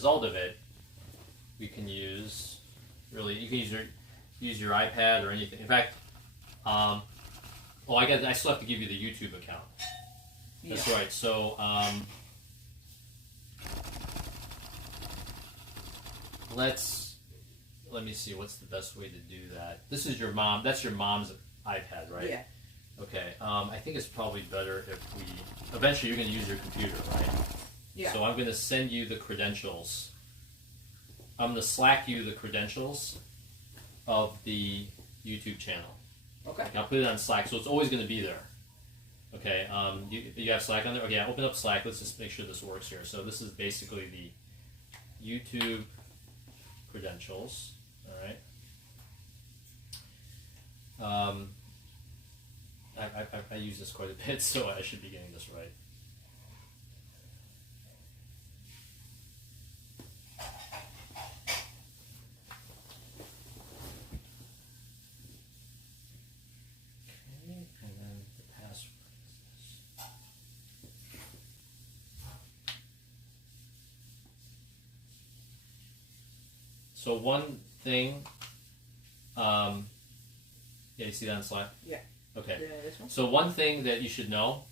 result of it, we can use you can use your iPad or anything. In fact, I still have to give you the YouTube account. That's right. So let me see what's the best way to do that. This is your mom. That's your mom's iPad, right? Yeah. Okay. I think it's probably better if we. Eventually, you're going to use your computer, right? Yeah. So I'm going to send you the credentials. I'm going to Slack you the credentials of the YouTube channel. Okay. I'll put it on Slack, so it's always going to be there. Okay. You have Slack on there? Okay. Yeah. Open up Slack. Let's just make sure this works here. So this is basically the YouTube credentials. All right. I use this quite a bit, so I should be getting this right. Okay, and then the password is this. So one thing, yeah, you see that on Slack? Yeah. Okay. This one? So one thing that you should know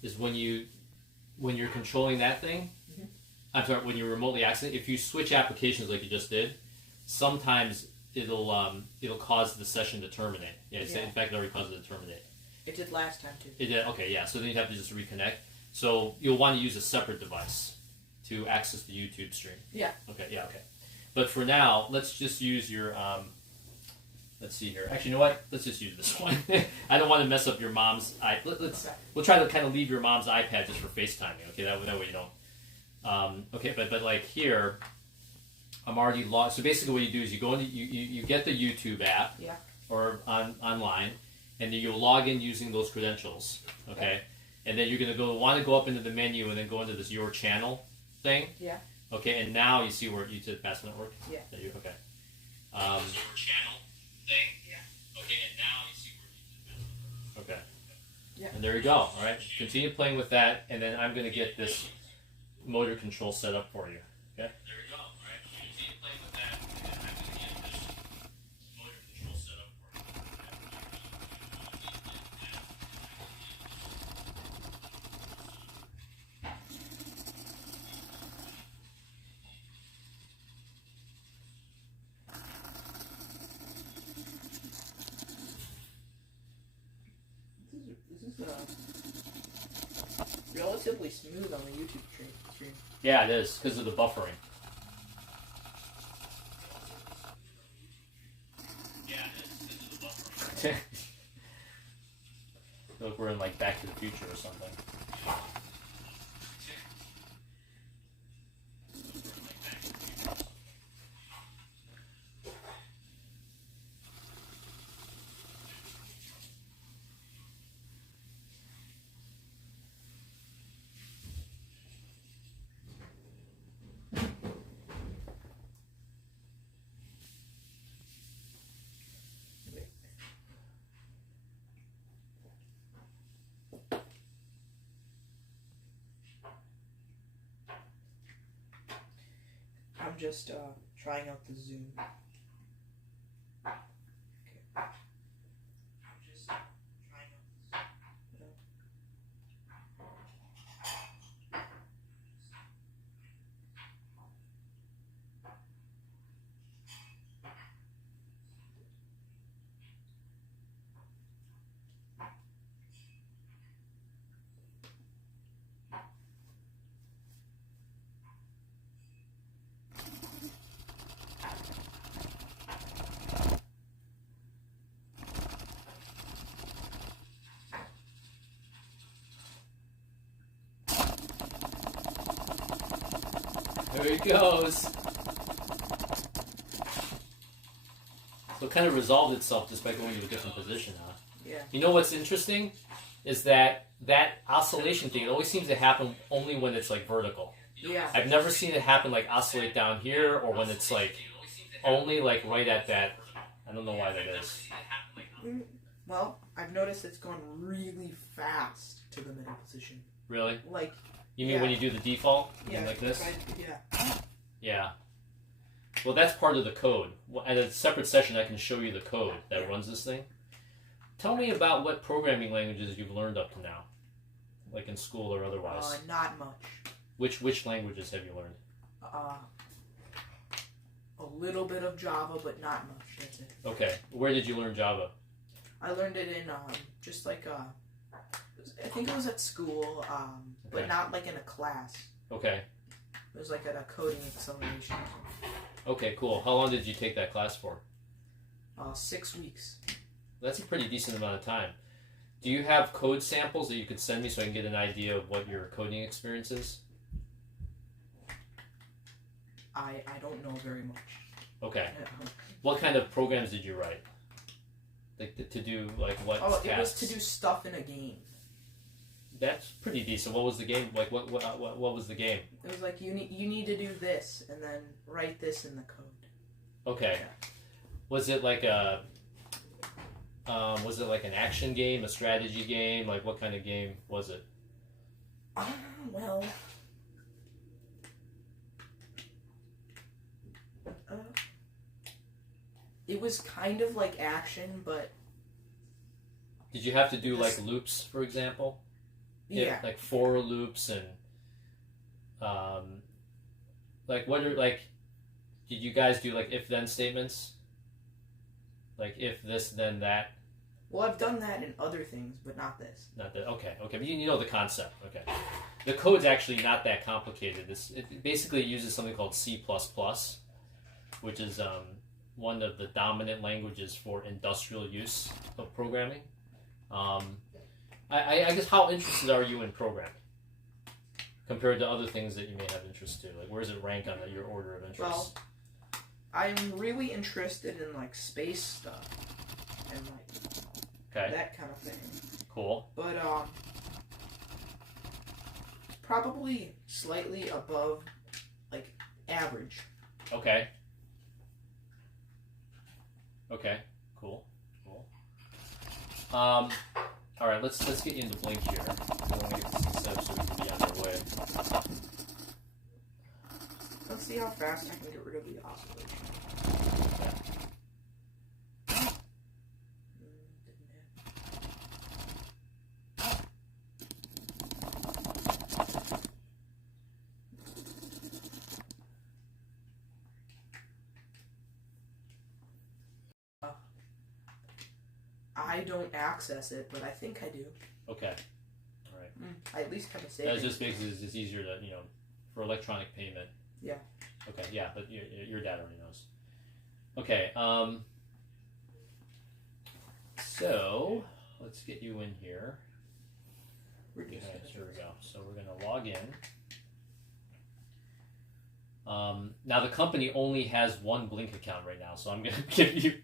is when you're controlling that thing, I'm sorry, when you remotely access it, if you switch applications like you just did, sometimes it'll cause the session to terminate. Yeah, in fact, it already caused it to terminate. It did last time too. It did. Okay, yeah. So then you have to just reconnect. So you'll want to use a separate device to access the YouTube stream. Yeah. Okay. Yeah. Okay. But for now, let's just use your. Let's see here. Actually, you know what? Let's just use this one. I don't want to mess up your mom's We'll try to kind of leave your mom's iPad just for FaceTiming. Okay, that way you don't. Okay, but like here, I'm already logged. So basically, what you do is you go into you get the YouTube app. Yeah. Or online, and then you'll log in using those credentials. Okay, and then you're gonna want to go up into the menu and then go into this Your Channel thing. Yeah. Okay, and now you see where you said Fast Network. Yeah. Okay. Your Channel thing. Yeah. Okay, and now you see where you did. Okay. Yeah. And there you go. All right. Continue playing with that, and then I'm going to get this motor control set up for you. Okay. There we go. All right. Continue playing with that, and then I'm going to get this motor control set up for you. This is relatively smooth on the YouTube stream. Yeah, it is because of the buffering. Yeah, it is because of the buffering. Look, we're in like Back to the Future or something. I'm just trying out the Zoom. Okay. I'm just trying out the Zoom. There he goes. So it kind of resolved itself just by going to a different position, huh? Yeah. You know what's interesting is that oscillation thing, it always seems to happen only when it's like vertical. Yeah. I've never seen it happen like oscillate down here or when it's like only like right at that. I don't know why that is. Well, I've noticed it's gone really fast to the middle position. Really? Like. You mean when you do the default? You Yeah. mean like this? Yeah. Yeah. Well, that's part of the code. At a separate session, I can show you the code that runs this thing. Tell me about what programming languages you've learned up to now, like in school or otherwise. Not much. Which languages have you learned? A little bit of Java, but not much. That's it. Okay. Where did you learn Java? I learned it in just like I think it was at school, but Okay. not like in a class. Okay. It was like at a coding acceleration. Okay, cool. How long did you take that class for? 6 weeks. That's a pretty decent amount of time. Do you have code samples that you could send me so I can get an idea of what your coding experience is? I don't know very much. Okay. What kind of programs did you write? Like to do like what tasks? It was to do stuff in a game. That's pretty decent. What was the game? Like what was the game? It was like you need to do this and then write this in the code. Okay. Yeah. Was it like an action game, a strategy game? Like what kind of game was it? Well, it was kind of like action, but Did you have to do like loops, for example? yeah. Like for loops and like what are like? Did you guys do like if then statements? Like if this then that? Well, I've done that in other things, but not this. Not that. Okay. But you know the concept. Okay. The code's actually not that complicated. It basically uses something called C++, which is one of the dominant languages for industrial use of programming. I guess how interested are you in programming compared to other things that you may have interest to? Like where does it rank on your order of interest? Well, I'm really interested in like space stuff and like that kind of thing. Cool. But probably slightly above like average. Okay. Cool. All right, let's get you into Blink here. I want to get this set up so we can be on our way. Let's see how fast I can get rid of the oscillation. I don't access it, but I think I do. Okay. All right. I at least have a That savings. just makes it just easier to, for electronic payment. Yeah. Okay, yeah, but your dad already knows. Okay, so let's get you in here. Okay, here we go. So we're going to log in. Now the company only has one Blink account right now, so I'm going to give you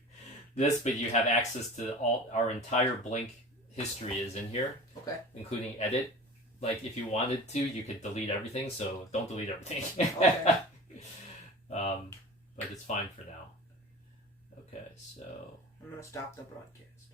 this, but you have access to all our entire Blink history is in here. Okay. Including edit. Like if you wanted to, you could delete everything, so don't delete everything. Okay. But it's fine for now. Okay, so I'm gonna stop the broadcast.